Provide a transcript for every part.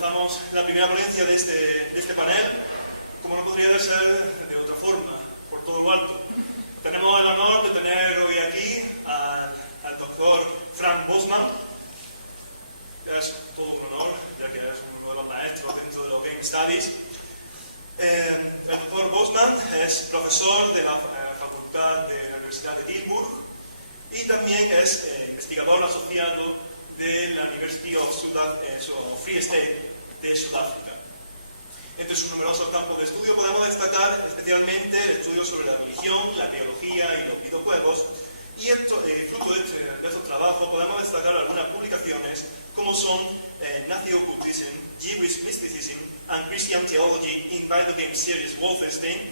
comenzamos la primera ponencia de este panel, como no podría ser de otra forma, por todo lo alto. Tenemos el honor de tener hoy aquí al doctor Frank Bosman. Es todo un honor, ya que es uno de los maestros dentro de los Game Studies. El doctor Bosman es profesor de la Facultad de la Universidad de Tilburg y también es investigador asociado de la University of Free State de Sudáfrica. Entre sus numerosos campos de estudio podemos destacar especialmente estudios sobre la religión, la teología y los videojuegos, y fruto de estos trabajos podemos destacar algunas publicaciones como son Nazi-Occultism, Jewish Mysticism and Christian Theology in Video Game Series Wolfenstein,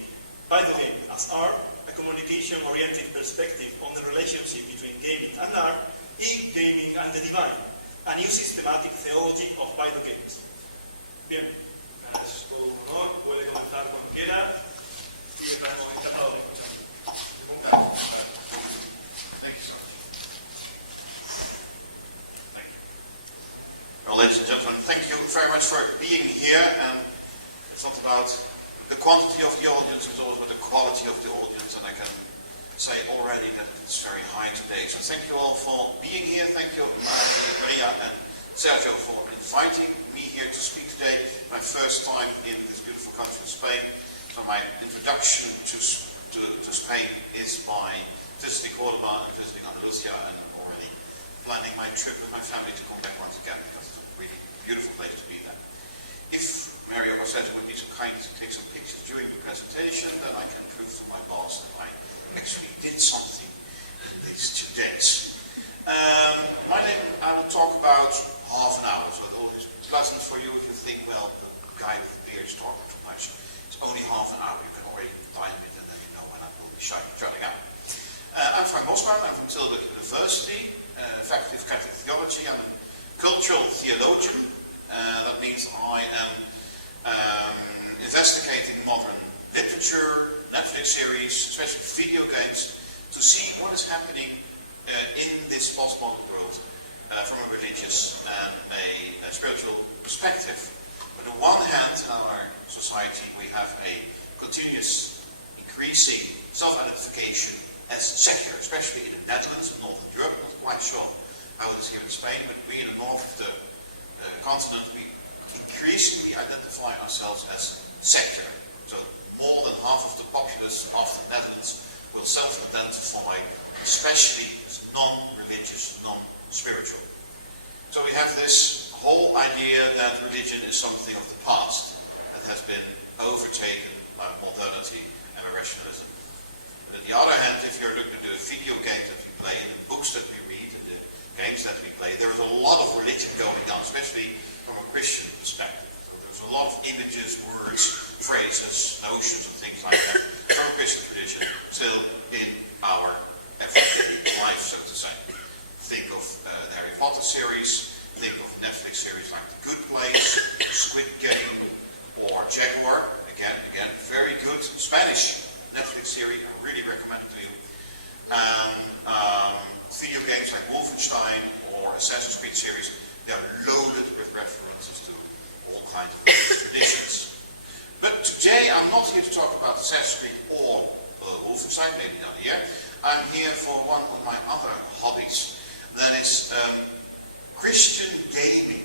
Video Game as Art, a communication-oriented perspective on the relationship between gaming and art, y Gaming and the Divine, a new systematic theology of video games. Bien, es todo un honor, puede comenzar cuando quiera, y estaremos encantados de escuchar. Well, ladies and gentlemen, thank you very much for being here. And it's not about the quantity of the audience, it's always about the quality of the audience, and I can say already that it's very high today. So thank you all for being here. Thank you, Maria and Sergio, for inviting me here to speak today. My first time in this beautiful country of Spain. So my introduction to Spain is by visiting Cordoba and visiting Andalusia, and I'm already planning my trip with my family to come back once again, because it's a really beautiful place to be there. If Mario or Sergio would be so kind to take some pictures during the presentation, then I can prove to my boss that I actually did something in these 2 days. I will talk about half an hour, so it always pleasant for you if you think, well, the guy with the beard is talking too much. It's only half an hour, you can already time it, and then you know when I will be shutting up. I'm Frank Bosman, I'm from Tilburg University, Faculty of Catholic Theology. I'm a cultural theologian. That means I am investigating modern literature, Netflix series, especially video games, to see what is happening in this postmodern world from a religious and a spiritual perspective. On the one hand, in our society, we have a continuous increasing self-identification as secular, especially in the Netherlands and Northern Europe. I'm not quite sure how it is here in Spain, but we in the north of the continent, we increasingly identify ourselves as secular. So more than half of the populace of the Netherlands will self-identify, especially as non-religious, non-spiritual. So we have this whole idea that religion is something of the past that has been overtaken by modernity and rationalism. And on the other hand, if you're looking at the video games that we play, and the books that we read, and the games that we play, there is a lot of religion going on, especially from a Christian perspective. So there's a lot of images, words, phrases, notions, and things like that from a Christian tradition still in our everyday life, so to say. Think of the Harry Potter series, think of Netflix series like The Good Place, Squid Game, or Jaguar. Again, very good Spanish Netflix series, I really recommend it to you. Video games like Wolfenstein or Assassin's Creed series, they are loaded with references to all kinds of traditions. But today I'm not here to talk about Assassin's Creed or Wolfenstein, maybe not here. I'm here for one of my other hobbies, that is Christian gaming.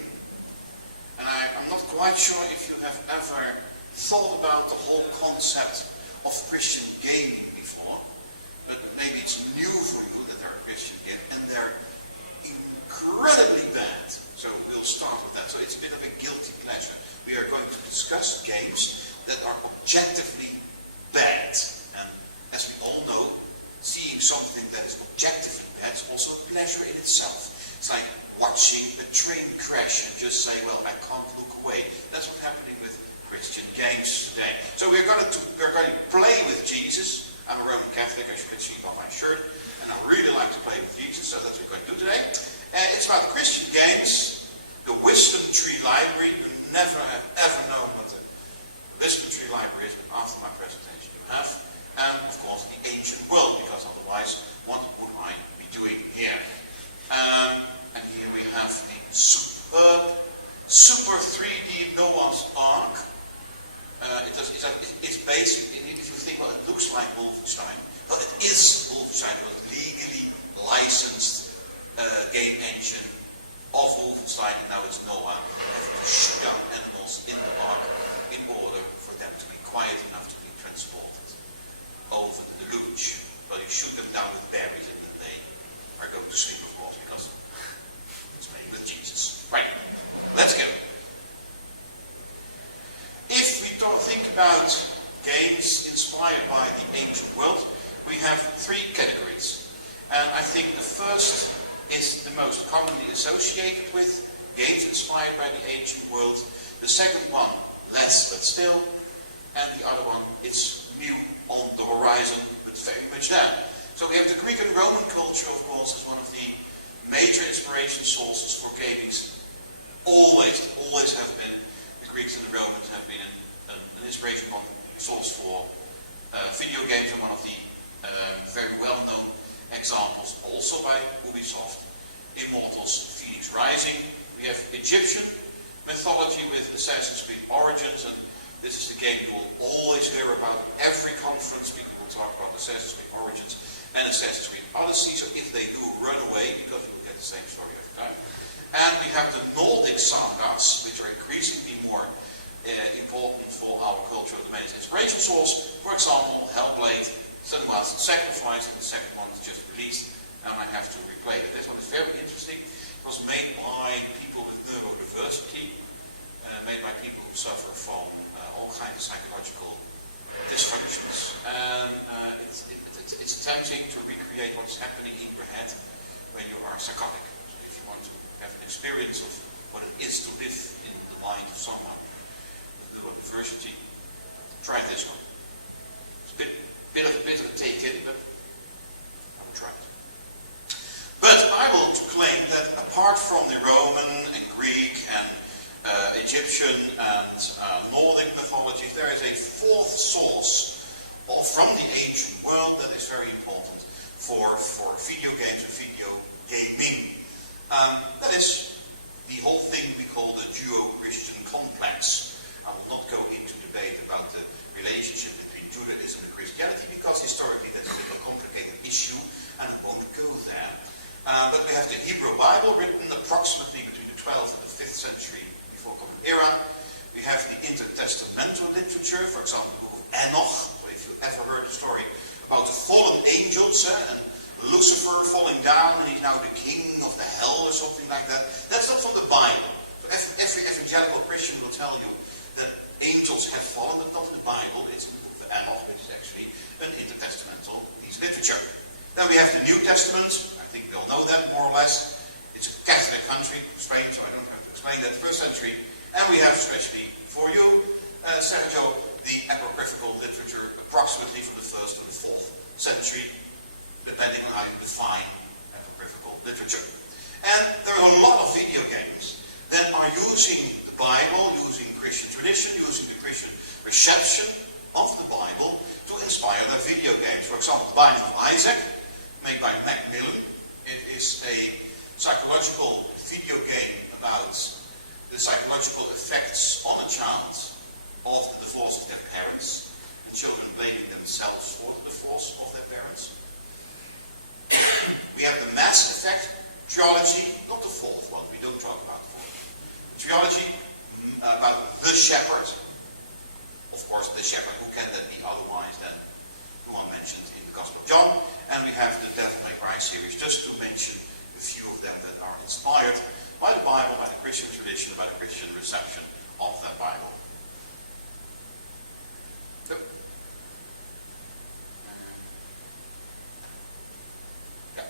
And I'm not quite sure if you have ever thought about the whole concept of Christian gaming before. But maybe it's new for you that there are Christian games, and they're incredibly bad. So we'll start with that. So it's a bit of a guilty pleasure. We are going to discuss games that are objectively bad. And as we all know, seeing something that is objectively bad is also a pleasure in itself. It's like watching a train crash and just say, well, I can't look away. That's what's happening with Christian games today. So we're going to play with Jesus. I'm a Roman Catholic, as you can see by my shirt, and I really like to play with Jesus, so that's what we're going to do today. It's about Christian games, the Wisdom Tree Library. You never have ever known what the Wisdom Tree Library is, but after my presentation you have. And of course the ancient world, because otherwise what would I be doing here? And here we have a superb, super 3D case, if you think, well, it looks like Wolfenstein. Well, it is Wolfenstein, but legally licensed game engine of Wolfenstein, and now it's Noah, having to shoot down animals in the park in order for them to be quiet enough to be transported over the luge. Well, you shoot them down with berries and then they are going to sleep, of course, because it's made with Jesus. Right, let's go. If we think about games inspired by the ancient world, we have three categories. And I think the first is the most commonly associated with games inspired by the ancient world. The second one, less but still. And the other one, it's new on the horizon, but very much there. So we have the Greek and Roman culture, of course, as one of the major inspiration sources for gaming. Always have been. The Greeks and the Romans have been an inspiration source for video games, and one of the very well-known examples also by Ubisoft, Immortals, Phoenix Rising. We have Egyptian mythology with Assassin's Creed Origins, and this is the game you will always hear about. Every conference people will talk about Assassin's Creed Origins and Assassin's Creed Odyssey, so if they do, run away, because you'll get the same story every time. And we have the Nordic sagas, which are increasingly more important for our culture as the main inspiration source. For example, Hellblade, Senua's Sacrifice, and the second one is just released, and I have to replay it. This one is very interesting. It was made by people with neurodiversity, made by people who suffer from all kinds of psychological dysfunctions. And it's attempting to recreate what's happening in your head when you are psychotic. So if you want to have an experience of what it is to live in the mind of someone with neurodiversity, try this one. It's a bit of a take-in, but I will try it. But I will claim that apart from the Roman and Greek and Egyptian and Nordic mythology, there is a fourth source from the ancient world that is very important for video games and video gaming. That is the whole thing we call the Judeo-Christian complex. I will not go into debate about the relationship between Judaism and Christianity, because historically that's a bit of a complicated issue, and I won't go there. But we have the Hebrew Bible, written approximately between the 12th and the 5th century before Common Era. We have the intertestamental literature, for example, the book of Enoch. If you ever heard the story about the fallen angels and Lucifer falling down and he's now the king of the hell or something like that, that's not from the Bible. So every evangelical Christian will tell you that angels have fallen, but not in the Bible. It's in the book of Enoch, which is actually an intertestamental piece of literature. Then we have the New Testament. I think we all know that, more or less. It's a Catholic country, Spain, so I don't have to explain that, first century. And we have, especially for you, Sergio, the apocryphal literature, approximately from the 1st to the 4th century, depending on how you define apocryphal literature. And there are a lot of video games that are using the Bible, using Christian tradition, using the Christian reception of the Bible to inspire their video games. For example, the Bible of Isaac, made by Macmillan. It is a psychological video game about the psychological effects on a child of the divorce of their parents, and children blaming themselves for the divorce of their parents. We have the Mass Effect trilogy, not the fourth one, we don't talk about the fourth. Trilogy about the shepherd. Of course, the shepherd, who can that be otherwise than the one mentioned in the Gospel of John. And we have the Devil May Cry series, just to mention a few of them that are inspired by the Bible, by the Christian tradition, by the Christian reception of that Bible. So, yeah.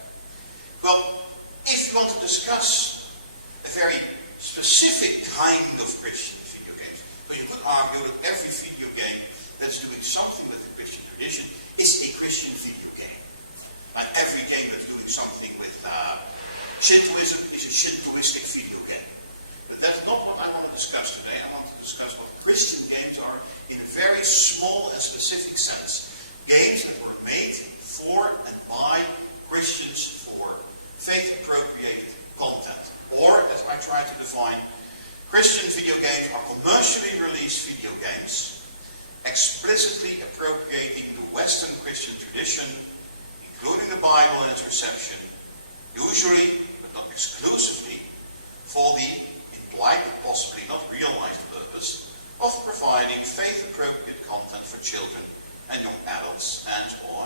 Well, if you want to discuss a very specific kind of Christian video games, so you could argue that every video game that's doing something with the Christian tradition is a Christian video game. Like every game that's doing something with Shintoism is a Shintoistic video game. But that's not what I want to discuss today. I want to discuss what Christian games are in a very small and specific sense. Games that were made for and by Christians for faith-appropriated content. Or, as I try to define, Christian video games are commercially released video games explicitly appropriating the Western Christian tradition, including the Bible and its reception, usually, but not exclusively, for the implied but possibly not realized purpose of providing faith-appropriate content for children and young adults and or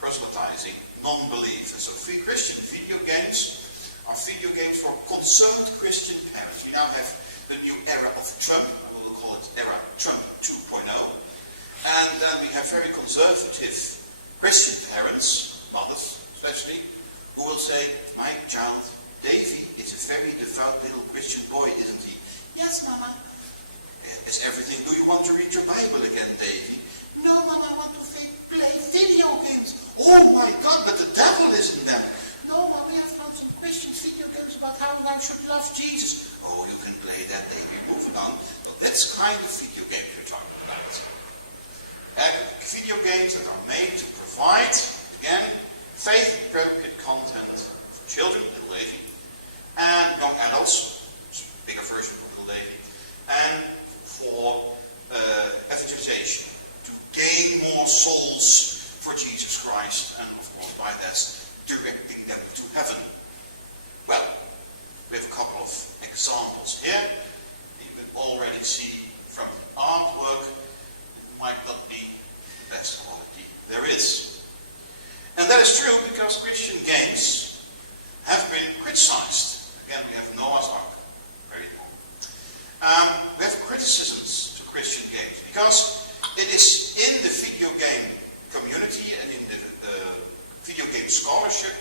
proselytizing non-believers. So free Christian video games are video games for concerned Christian parents. We now have the new era of Trump, we will call it era Trump 2.0. And then we have very conservative Christian parents, mothers especially, who will say, my child, Davy is a very devout little Christian boy, isn't he? Yes, Mama. Is everything, do you want to read your Bible again, Davy? No, Mama, I want to play video games. Oh my God, but the devil is in them. No, Mama, we have found some Christian video games about how thou should love Jesus. Oh, you can play that, Davy. Moving on. Well, that's kind of video games we're talking about. Video games that are made to provide, again, faith-appropriate content for children, little Davy, and young adults, bigger version of little Davy, and for evangelization, to gain more souls for Jesus Christ, and of course by that directing them to heaven. Well, we have a couple of examples here. You can already see from the artwork it might not be the best quality there is. And that is true because Christian games have been criticized. Again, we have Noah's Ark. Very cool. We have criticisms to Christian games because it is in the video game community and in the video game scholarship,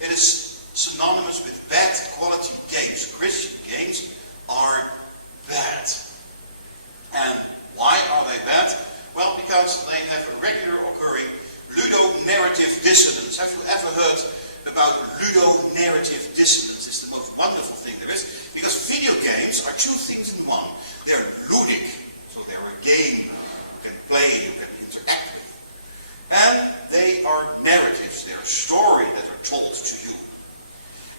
it is synonymous with bad quality games. Christian games are bad. And why are they bad? Well, because they have a regular occurring ludonarrative dissonance. Have you ever heard about ludonarrative dissonance? It's the most wonderful thing there is, because video games are two things in one. They're ludic, so they're a game you can play, you can interact with. And they are narratives, they're a story that are told to you.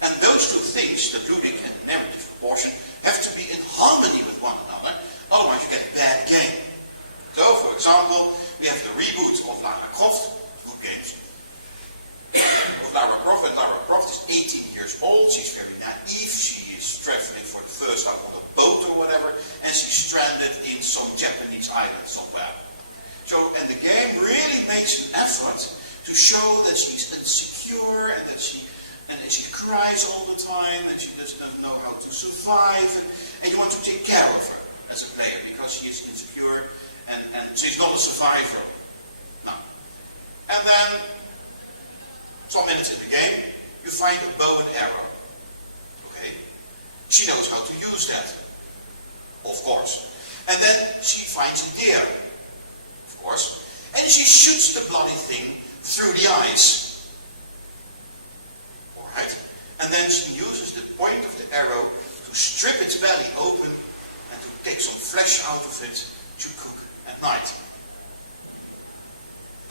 And those two things, the ludic and narrative portion, have to be in harmony with one another, otherwise you get a bad game. So, for example, we have the reboot of Lara Croft, good games, of Lara Croft, and Lara Croft is 18 years old, she's very naive, she is traveling for the first time on a boat or whatever, and she's stranded in some Japanese island somewhere. So, and the game really makes an effort to show that she's insecure and that she cries all the time, and she doesn't know how to survive, and you want to take care of her as a player because she is insecure and she's not a survivor. No. And then, some minutes in the game, you find a bow and arrow. Okay? She knows how to use that, of course. And then she finds a deer, of course, and she shoots the bloody thing through the eyes. Alright? And then she uses the point of the arrow to strip its belly open and to take some flesh out of it to cook at night.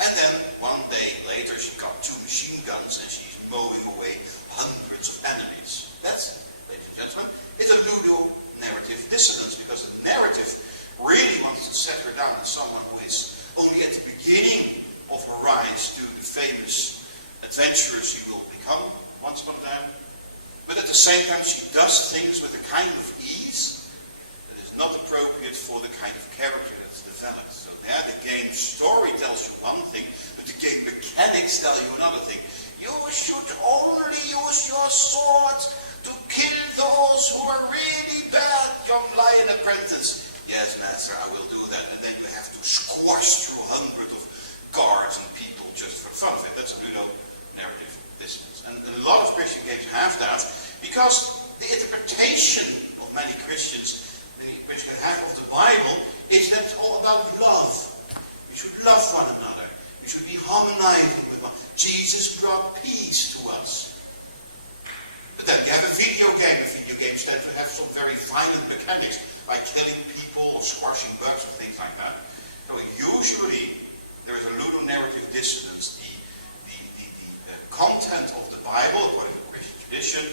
And then, one day later, she got 2 machine guns and she's mowing away hundreds of enemies. That's, ladies and gentlemen, is a ludo-narrative dissonance, because the narrative really wants to set her down as someone who is only at the beginning of her rise to the famous adventurer she will become once upon a time. But at the same time, she does things with a kind of ease that is not appropriate for the kind of character that's developed. So there, the game story tells you one thing, but the game mechanics tell you another thing. You should only use your sword to kill those who are really bad, young lion apprentice. Yes, master, I will do that. And then you have to squash through hundreds of guards and people just for the fun of it. That's a ludo-narrative dissonance. And a lot of Christian games have that, because the interpretation of many Christians have of the Bible is that it's all about love. We should love one another. We should be harmonizing with one. Jesus brought peace to us. But then you have a video game. A video game tends to have some very violent mechanics, like killing people or squashing bugs and things like that. So usually there is a ludonarrative dissonance. The content of the Bible, according to the Christian tradition,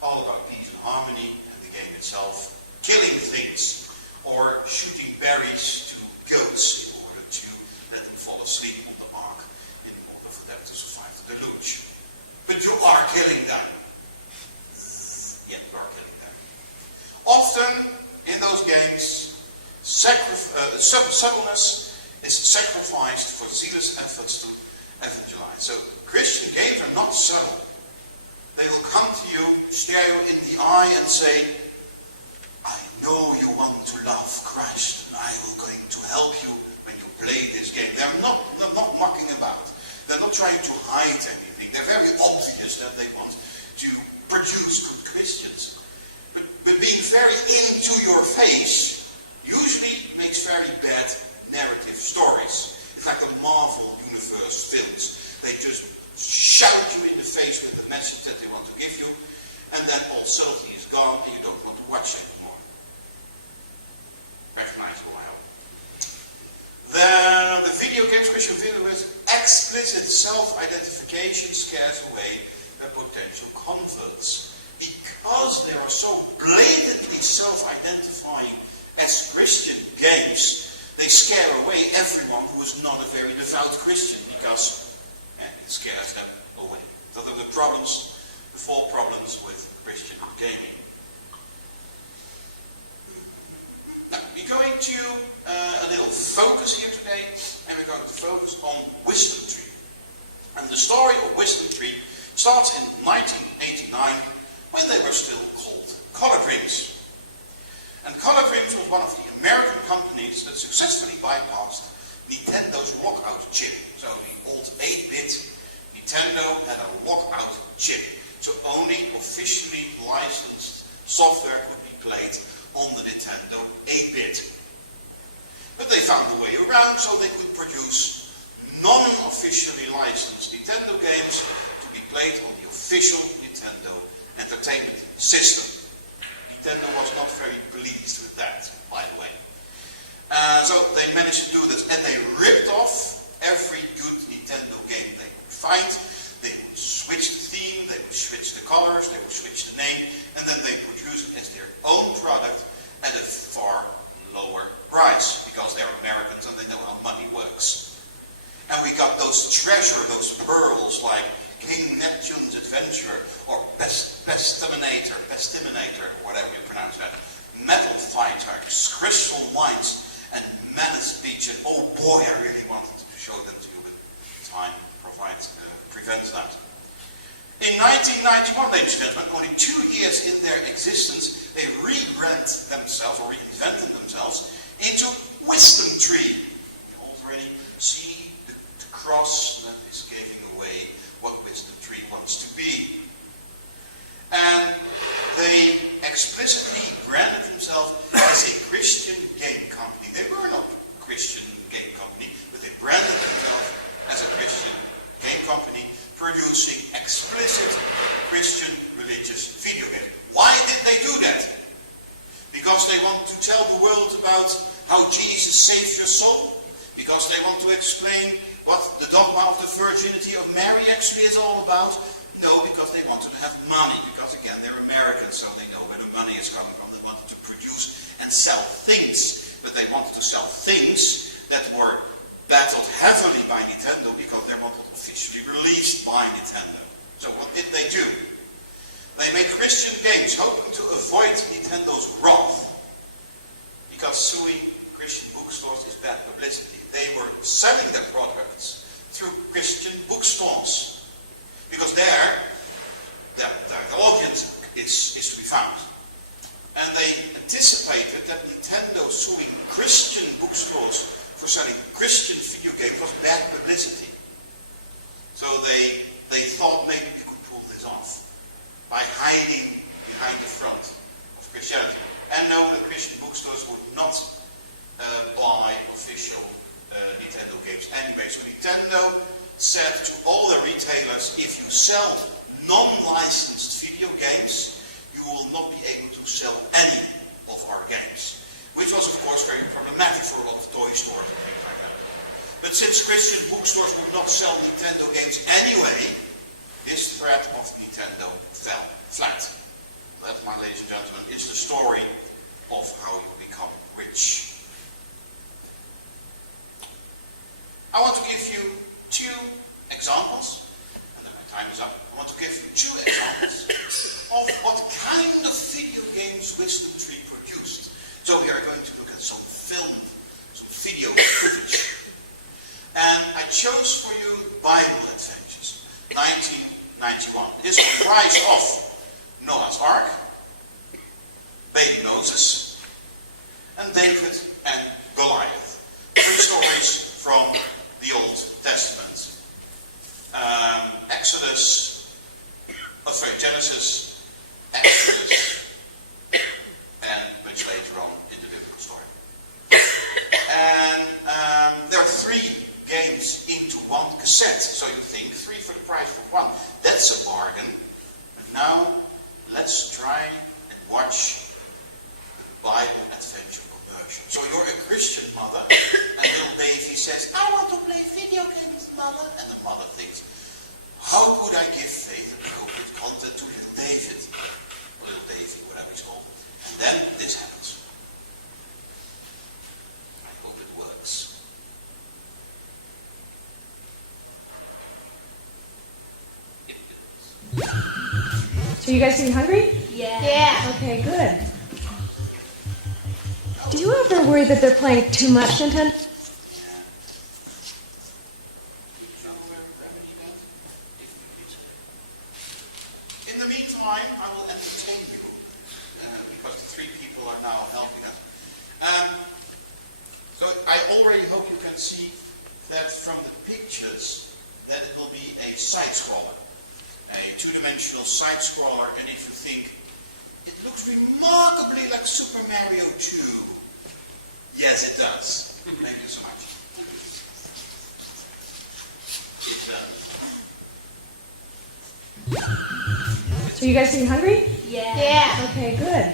all about peace and harmony, and the game itself killing things or shooting berries to goats in order subtleness is sacrificed for zealous efforts to evangelize. So Christian games are not subtle. They will come to you, stare you in the eye and say, I know you want to love Christ and I will going to help you when you play this game. They're not mucking about. They're not trying to hide anything. They're very obvious that they want to produce good Christians. But being very into your face usually makes very bad narrative stories. It's like the Marvel Universe films. They just shout you in the face with the message that they want to give you, and then all subtlety is gone and you don't want to watch it anymore. Recognizable, I hope. The video games which you video with explicit self-identification scares away their potential converts. Because they are so blatantly self-identifying as Christian games, they scare away everyone who is not a very devout Christian, because it scares them away. So there are the 4 problems with Christian gaming. Now, we're going to a little focus here today, and we're going to focus on Wisdom Tree. And the story of Wisdom Tree starts in 1989, when they were still called Color Dreams. And Color Dreams was one of the American companies that successfully bypassed Nintendo's lockout chip. So the old 8-bit Nintendo had a lockout chip. So only officially licensed software could be played on the Nintendo 8-bit. But they found a way around so they could produce non-officially licensed Nintendo games to be played on the official Nintendo Entertainment System. Nintendo was not very pleased with that, by the way. So they managed to do this, and they ripped off every good Nintendo game they could find. They would switch the theme, they would switch the colors, they would switch the name, and then they produced it as their own product at a far lower price, because they're Americans and they know how money works. And we got those those pearls like King Neptune's Adventure, or Bestiminator, whatever you pronounce that, Metal Fighter, Crystal Mines, and Menace Beach. And oh boy, I really wanted to show them to you, but time prevents that. In 1991, ladies and gentlemen, only 2 years in their existence, they reinvented themselves into Wisdom Tree. You already see the cross that is giving away what Wisdom Tree wants to be. And they explicitly branded themselves as a Christian game company. They were not a Christian game company, but they branded themselves as a Christian game company producing explicit Christian religious video games. Why did they do that? Because they want to tell the world about how Jesus saves your soul? Because they want to explain what the dogma of the virginity of Mary actually is all about? No, because they wanted to have money. Because again, they're Americans, so they know where the money is coming from. They wanted to produce and sell things. But they wanted to sell things that were battled heavily by Nintendo, because they wanted officially released by Nintendo. So what did they do? They made Christian games hoping to avoid Nintendo's wrath. Because suing Christian bookstores is bad publicity. They were selling their products through Christian bookstores. Because there, the audience is to be found. And they anticipated that Nintendo suing Christian bookstores for selling Christian video games was bad publicity. So they thought maybe we could pull this off by hiding behind the front of Christianity. And no, the Christian bookstores would not buy official Nintendo games anyway. So Nintendo said to all the retailers, if you sell non-licensed video games, you will not be able to sell any of our games. Which was, of course, very problematic for a lot of toy stores and things like that. But since Christian bookstores would not sell Nintendo games anyway, this threat of Nintendo fell flat. That, my ladies and gentlemen, is the story of how you become rich. I want to give you 2 examples, and then my time is up. I want to give you 2 examples of what kind of video games Wisdom Tree produced. So we are going to look at some filmed some video footage. And I chose for you Bible Adventures, 1991. It is comprised of Noah's Ark, Baby Moses, and David and Goliath. Three stories from the Old Testament. Genesis, Exodus, and much later on in the biblical story. And there are 3 games into one cassette. So you think 3 for the price of 1. That's a bargain. But now let's try and watch the Bible Adventure commercial. So you're a Christian mother, and little Davy says, I want to play video games, mother. And the mother thinks, how could I give faith and appropriate content to little David? Or little Davy, whatever he's called. And then this happens. I hope it works. It does. So you guys getting hungry? Yeah. Okay, good. Do you ever worry that they're playing too much Nintendo? In the meantime, I will entertain you, because the 3 people are now helping us. So I already hope you can see that from the pictures that it will be a side-scroller. A 2-dimensional side-scroller, and if you think, it looks remarkably like Super Mario 2. Yes, it does. Thank you so much. It does. So you guys getting hungry? Yeah. Okay, good.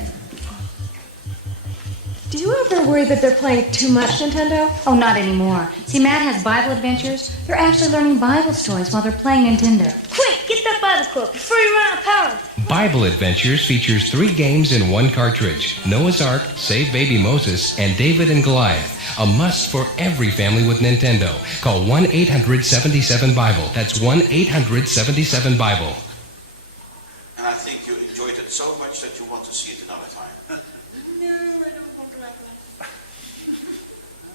Do you ever worry that they're playing too much Nintendo? Oh, not anymore. See, Matt has Bible Adventures. They're actually learning Bible stories while they're playing Nintendo. Quick, get that Bible quote before you run out of power. Bible Adventures features 3 games in 1 cartridge. Noah's Ark, Save Baby Moses, and David and Goliath. A must for every family with Nintendo. Call 1-800-77-BIBLE. That's 1-800-77-BIBLE. And I think you enjoyed it so much that you want to see it another time. No, I don't want to have that. I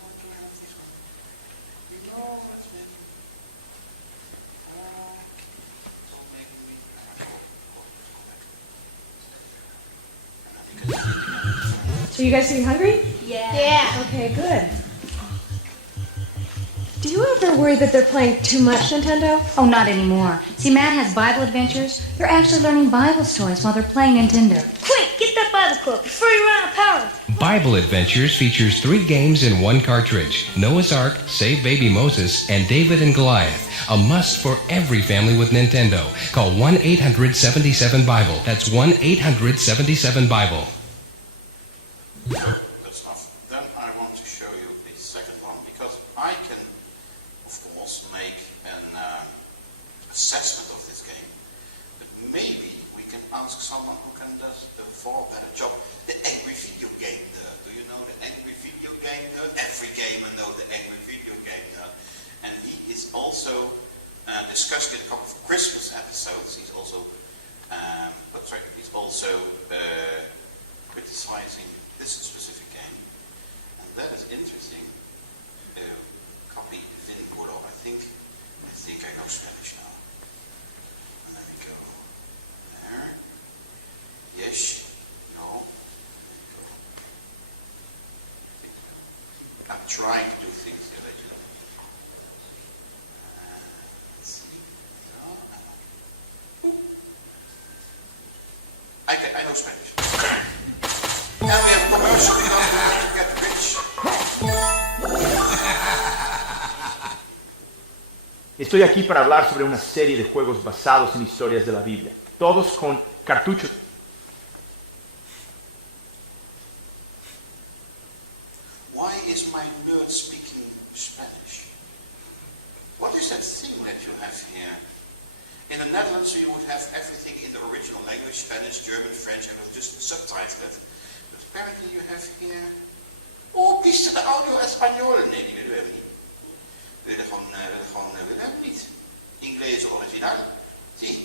want to have this one. You know what's maybe. Don't make me. And I think So you guys getting hungry? Yeah. Okay, good. Do you ever worry that they're playing too much Nintendo? Oh, not anymore. See, Matt has Bible Adventures. They're actually learning Bible stories while they're playing Nintendo. Quick, get that Bible quote before you run out of power. Bible Adventures features 3 games in 1 cartridge. Noah's Ark, Save Baby Moses, and David and Goliath. A must for every family with Nintendo. Call 1-800-77-BIBLE. That's 1-800-77-BIBLE. That's enough. Then I want to show you the second one, because I can, of course, make an assessment of this game. But maybe we can ask someone who can do a far better job. The angry video game nerd. Do you know the angry video game nerd? Every gamer knows the angry video game nerd. And he is also discussed in a couple of Christmas episodes. He's also, criticizing this specific game. And that is interesting. Copy Vinculo. I think I know Spanish now. And let me go there. Yes. No. I'm trying to do things here that you don't. Let's see. I know Spanish. And we have a commercial because we want to get rich. Estoy aquí para hablar sobre una serie de juegos basados en historias de la Biblia, todos con cartuchos. Why is my nerd speaking Spanish? What is that thing that you have here? In the Netherlands you would have everything in the original language, Spanish, German, French, and we'll just subtitle it. But apparently you have here... Oh, pista de audio español. Nee, die willen we hebben niet. We willen hem niet. Inglese original. Zie.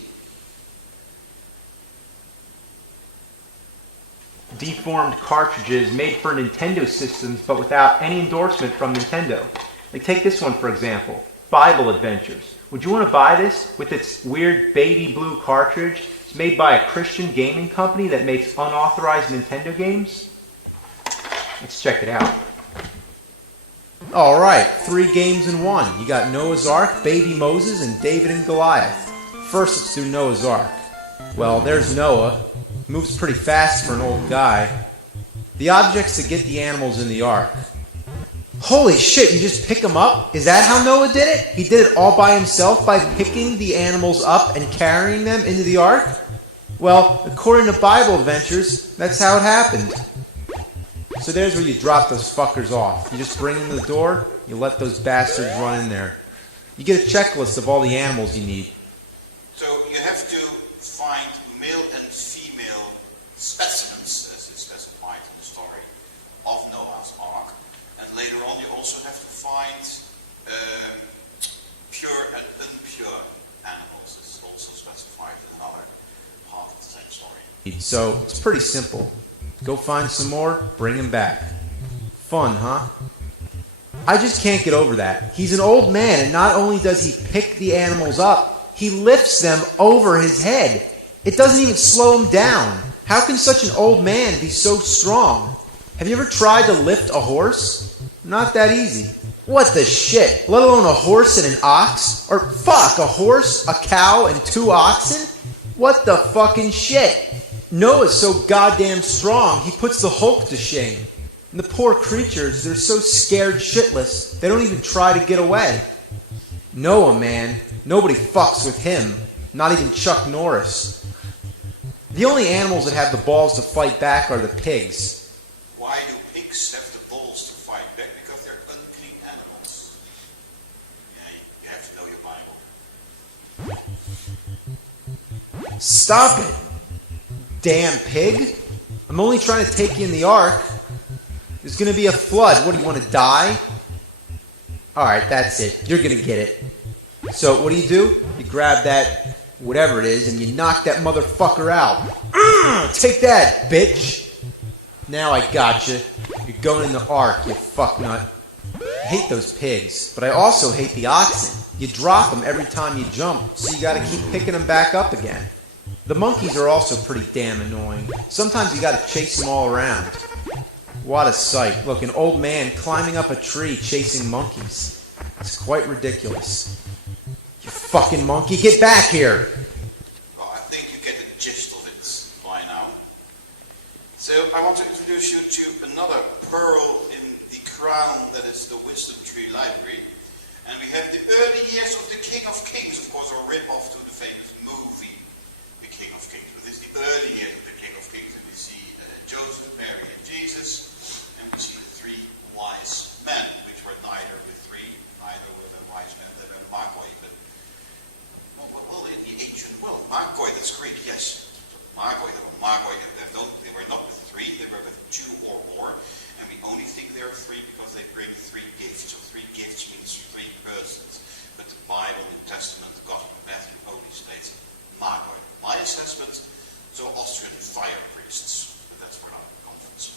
deformed cartridges made for Nintendo systems but without any endorsement from Nintendo. Like take this one for example, Bible Adventures. Would you want to buy this with its weird baby blue cartridge? It's made by a Christian gaming company that makes unauthorized Nintendo games. Let's check it out. Alright, 3 games in 1. You got Noah's Ark, Baby Moses, and David and Goliath. First, let's do Noah's Ark. Well, there's Noah. Moves pretty fast for an old guy. The objects to get the animals in the ark. Holy shit, you just pick them up? Is that how Noah did it? He did it all by himself by picking the animals up and carrying them into the ark? Well, according to Bible Adventures, that's how it happened. So there's where you drop those fuckers off. You just bring them to the door, you let those bastards run in there. You get a checklist of all the animals you need. So you have to find male and female specimens, as is specified in the story, of Noah's Ark. And later on you also have to find pure and impure animals. This is also specified in another part of the same story. So it's pretty simple. Go find some more, bring him back. Fun, huh? I just can't get over that. He's an old man, and not only does he pick the animals up, he lifts them over his head. It doesn't even slow him down. How can such an old man be so strong? Have you ever tried to lift a horse? Not that easy. What the shit? Let alone a horse and an ox? Or fuck, a horse, a cow, and 2 oxen? What the fucking shit? Noah's so goddamn strong, he puts the Hulk to shame. And the poor creatures, they're so scared shitless, they don't even try to get away. Noah, man, nobody fucks with him. Not even Chuck Norris. The only animals that have the balls to fight back are the pigs. Why do pigs have the balls to fight back? Because they're unclean animals. Yeah, you have to know your Bible. Stop it! Damn pig! I'm only trying to take you in the ark. There's gonna be a flood. What, do you want to die? Alright, that's it. You're gonna get it. So, what do? You grab that, whatever it is, and you knock that motherfucker out. Take that, bitch! Now I gotcha. You're going in the ark, you fucknut. I hate those pigs, but I also hate the oxen. You drop them every time you jump, so you gotta keep picking them back up again. The monkeys are also pretty damn annoying. Sometimes you gotta chase them all around. What a sight. Look, an old man climbing up a tree chasing monkeys. It's quite ridiculous. You fucking monkey, get back here! Well, I think you get the gist of it by now. So I want to introduce you to another pearl in the crown that is the Wisdom Tree Library. And we have the early years of the King of Kings, of course, a rip-off to the famous movie, The King of Kings. But this is the early years of the King of Kings, and we see Joseph, Mary, and Jesus, and we see the 3 wise men, which were neither were the wise men, they were Magoi, but well, in the ancient world, Magoi, that's Greek, yes. Magoi, they were not with 3, they were with 2 or more, and we only think there are 3 because they bring 3 gifts. So 3 gifts means 3 persons, but the Bible, New Testament, Gospel, Matthew only states Magoi. My assessment, so Austrian fire priests, but that's for another conference.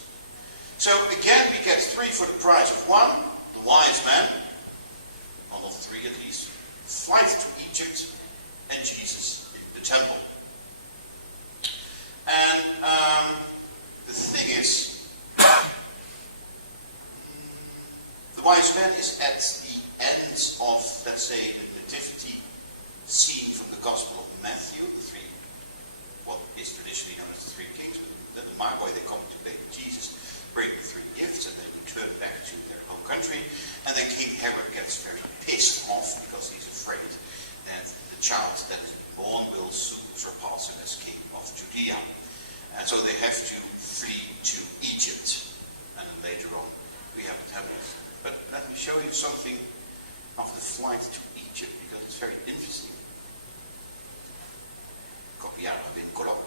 So again, we get 3 for the price of 1, the wise man, one of 3 at least, flight to Egypt, and Jesus in the temple. And the thing is, the wise man is at the end of, let's say, the nativity scene from the Gospel of Matthew, the 3, what is traditionally known as the 3 kings. But the Magoi, they come to baby Jesus, bring the 3 gifts, and they return back to their home country. And then King Herod gets very pissed off because he's afraid that the child that is born will soon surpass him as king of Judea. And so they have to flee to Egypt. And then later on, we have it happening. But let me show you something of the flight to Egypt, because it's very interesting. Copiare vincolo.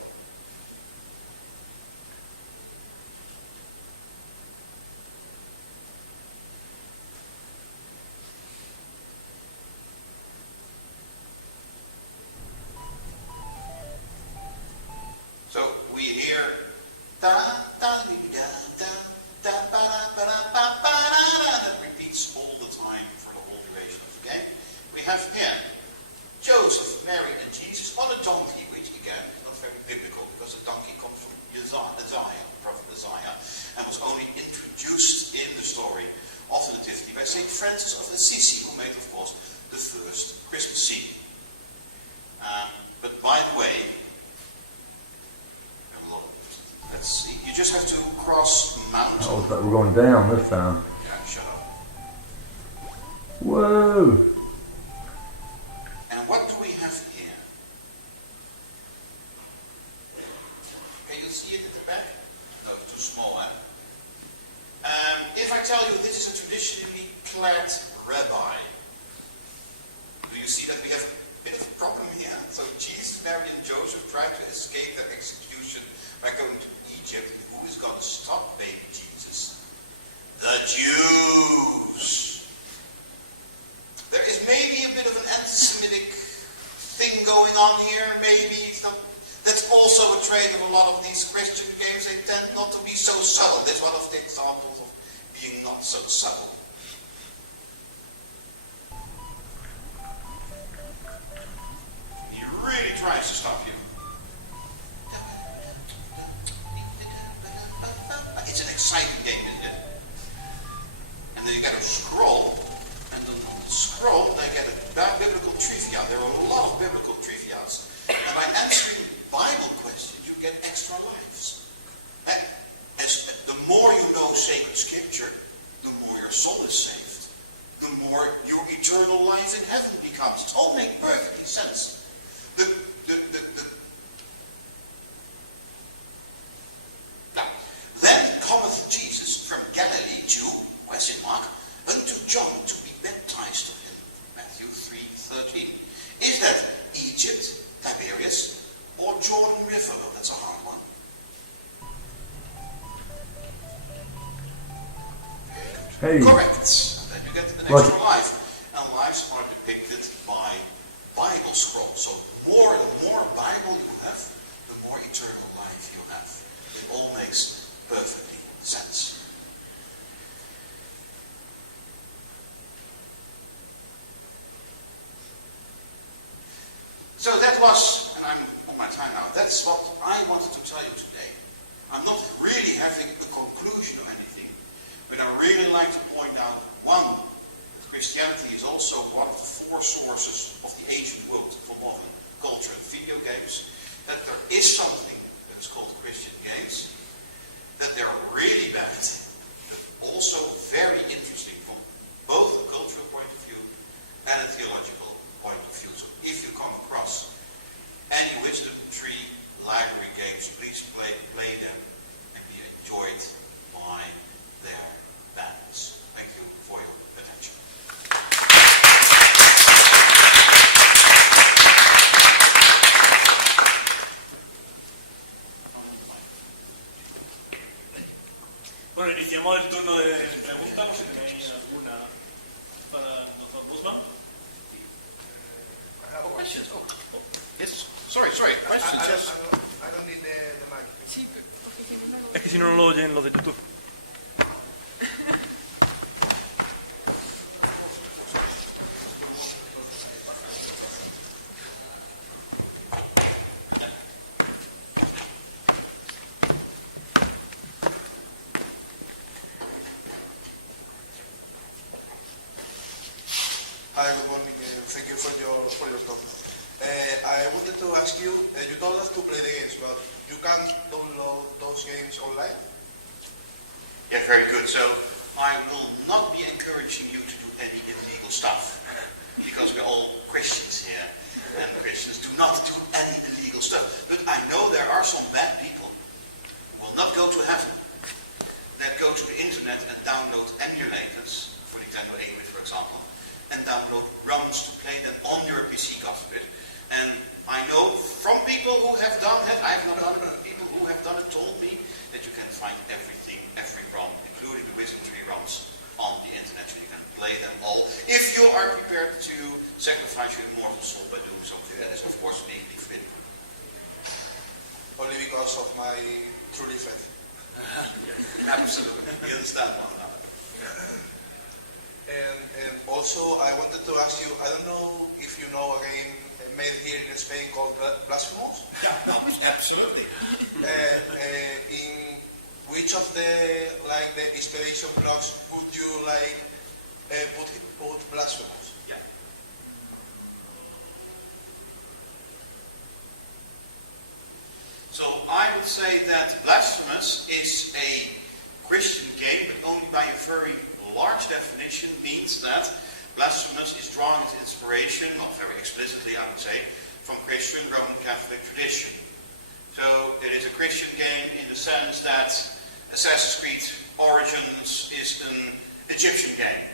So we hear ta ta and was only introduced in the story of the Nativity by St. Francis of Assisi, who made, of course, the first Christmas scene. But by the way, let's see, you just have to cross Mount. Oh, looks like we're going down this time. Yeah, shut up. Whoa! And what do we have here? Can you see it at the back? No, it's too small, huh? If I tell you this is a traditionally clad rabbi, do you see that we have a bit of a problem here? So Jesus, Mary, and Joseph tried to escape their execution by going to Egypt. Who is going to stop baby Jesus? The Jews. There is maybe a bit of an anti-Semitic thing going on here, maybe. That's also a trait of a lot of these Christian games. They tend not to be so subtle. That's one of the examples of being not so subtle. He really tries to stop you. It's an exciting game, isn't it? And then you got to scroll, and the scroll, they get a biblical trivia. There are a lot of biblical trivias. And by answering Bible questions, you get extra lives. The more you know sacred scripture, the more your soul is saved. The more your eternal life in heaven becomes. It all makes perfectly sense. Now, then cometh Jesus from Galilee to, unto John to be baptized of him. Matthew 3:13. Is that Egypt, Tiberias, or Jordan River? Oh, that's a hard one. Hey. Correct. And then you get an extra life. And lives are depicted by Bible scrolls. So the more Bible you have, the more eternal life you have. It all makes perfectly sense. So that was, and I'm on my time now, that's what I wanted to tell you today. I'm not really having a conclusion or anything, but I really like to point out, one, that Christianity is also one of the four sources of the ancient world for modern culture and video games, that there is something that's called Christian games, that they're really bad, but also very interesting from both a cultural point of view and a theological point of view. So if you come across any wisdom tree library games, please play them and be enjoyed by their bands. Thank you for your attention. Bueno, iniciamos el turno de preguntas, por si tenéis alguna para el doctor Busman. Oh, questions. Oh, yes. Sorry. Questions. Yes. I don't need the mic. Es que si no, no lo oyen los de YouTube. Hi, good morning. Thank you for your talk. I wanted to ask you, you told us to play the games, but you can't download those games online? Yeah, very good. So I will not be encouraging you to do any illegal stuff, because we're all Christians here, and Christians do not do any illegal stuff. But I know there are some bad people who will not go to heaven, that go to the internet and download emulators, for Nintendo 8-bit for example, and download ROMs to play them on your PC, God forbid. And I know from people who have done that, I have not done it, but people who have done it told me that you can find everything, every ROM, including the Wisdom Tree ROMs, on the internet, so you can play them all, if you are prepared to sacrifice your immortal soul by doing something that is, of course, legally forbidden. Only because of my truly faith. Absolutely. We understand one another. And also, I wanted to ask you, I don't know if you know a game made here in Spain called Blasphemous? Yeah, no, absolutely. In which of the inspiration blocks would you put Blasphemous? Yeah. So I would say that Blasphemous is a Christian game, but only by a very large definition means that Blasphemous is drawing its inspiration, not very explicitly I would say, from Christian Roman Catholic tradition. So it is a Christian game in the sense that Assassin's Creed Origins is an Egyptian game.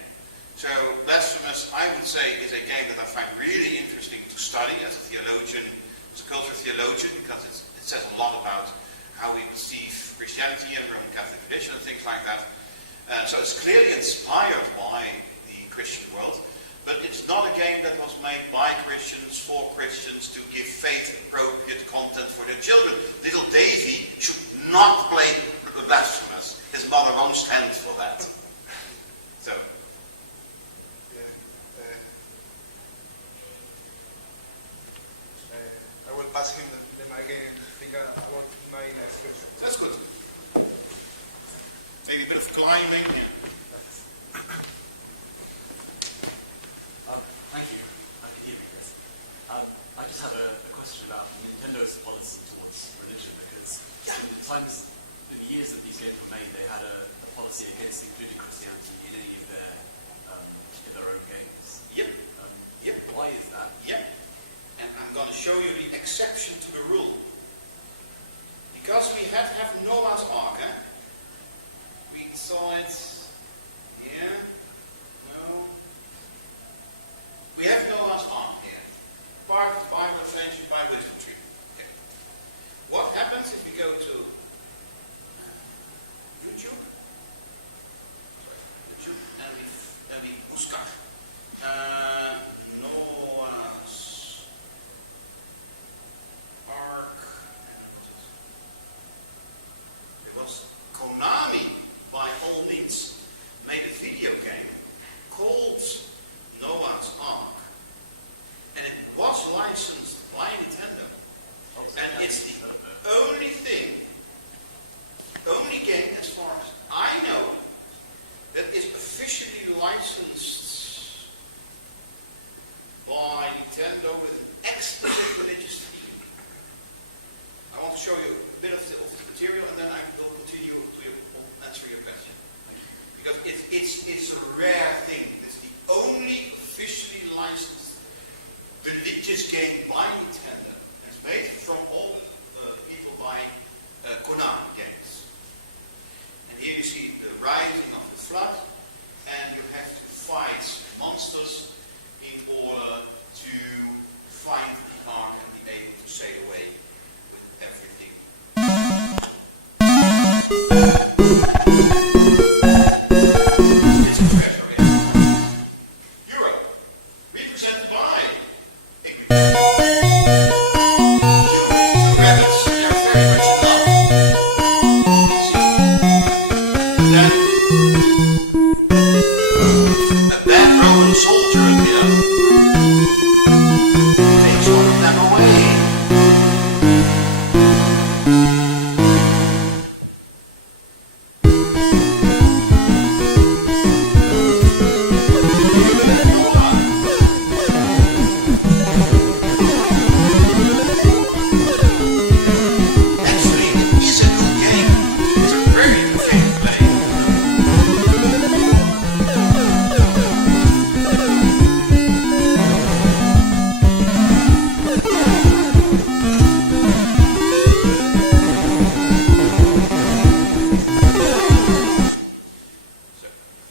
So Blasphemous, I would say, is a game that I find really interesting to study as a theologian, as a cultural theologian, because it says a lot about how we perceive Christianity and Roman Catholic tradition and things like that. So it's clearly inspired by the Christian world, but it's not a game that was made by Christians for Christians to give faith-appropriate content for their children. Little Davy should not play Blasphemous. His mother won't stand for that. So. I will pass him the mic and think about my next question. That's good. Maybe a bit of climbing. Thank you. I can hear you, Chris. I just have a question about Nintendo's policy towards religion, because in the years that these games were made, they had a policy against including Christianity in any of their own games. Yep. Yep. Why is that? Yep. And I'm going to show you the exception to the rule. Because we have Noah's Ark, we saw it here. No. We have Noah's Ark here. Part of Bible Adventure by Wisdom Tree. Okay. What happens if we go to YouTube? YouTube and we Oscar. Noah's Ark. It was Konami, by all means, made a video game called Noah's Ark, and it was licensed by Nintendo. And it's the only game, as far as I know, that is officially licensed by Nintendo with an explicit religious theme. I want to show you a bit of the material, and then I will continue to answer your question. Because it's a rare thing. It's the only officially licensed religious game by Nintendo. It's made from all people by Konami games. And here you see the rising of the flood, and you have to fight monsters in order to find the ark and be able to sail away with everything. This treasure is Europe, represented by two rabbits. They're very much in love. Then a bad Roman soldier appears. Takes one of them away. Actually, it is a good game. It's a very good game to play.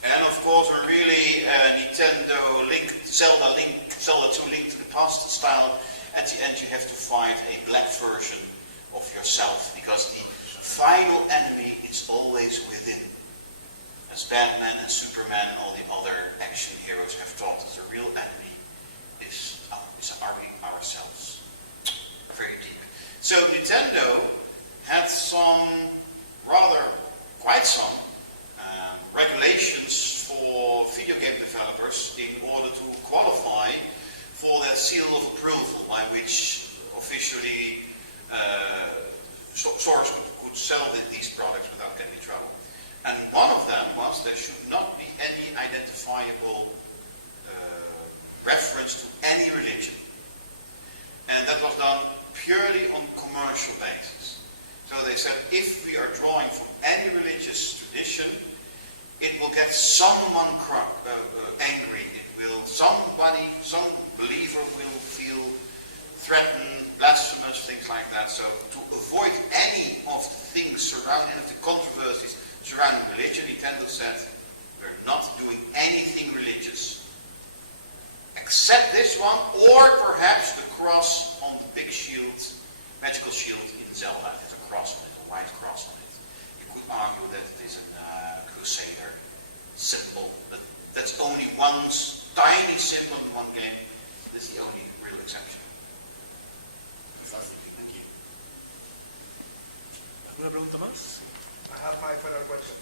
And of course, we're really Nintendo Zelda 2 Link to the Past style. At the end, you have to fight a black version of yourself, because the final enemy is always within. As Batman and Superman and all the other action heroes have taught us, the real enemy is ourselves. Very deep. So Nintendo had quite some regulations for video game developers in order to qualify for that seal of approval, by which officially source could could sell these products without getting in trouble. And one of them was there should not be any identifiable reference to any religion. And that was done purely on commercial basis. So they said if we are drawing from any religious tradition, it will get someone angry. It will some believer will feel threatened, blasphemous, things like that. So to avoid any of the things surrounding the controversies surrounding religion, Nintendo said we're not doing anything religious. Except this one, or perhaps the cross on the big shield, magical shield in Zelda. There's a cross on it, a white cross on it. You could argue that it is a crusader symbol, but that's only one tiny symbol in one game. This is the only real exception. Thank you. ¿Alguna pregunta más? I have my final question.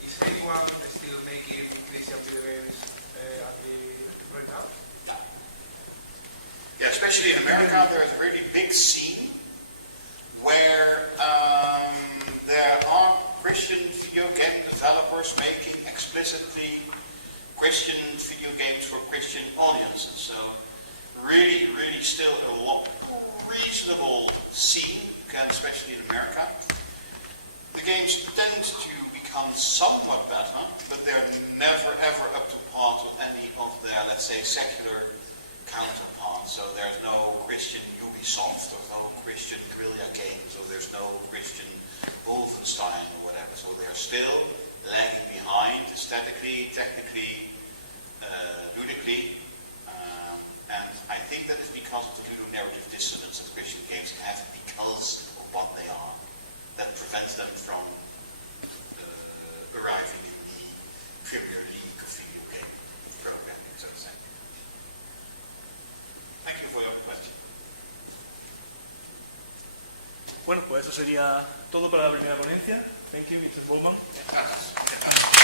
Is anyone still making Christian video games right now? Yeah, especially in America, there's a really big scene where there are Christian video game developers making explicitly Christian video games for Christian audiences. So really still a reasonable scene, especially in America. The games tend to become somewhat better, but they're never ever up to par with any of their, let's say, secular counterparts. So there's no Christian Ubisoft, or no Christian Guerrilla Games, or there's no Christian Wolfenstein or whatever. So they're still lagging behind aesthetically, technically, ludically. And I think that it's because of the ludonarrative dissonance that Christian games have because of what they are. That prevents them from arriving in the Premier League of video game programming, so to say. Thank you for your question. Bueno, pues eso sería todo para la primera ponencia. Thank you, Mr. Bowman. Gracias.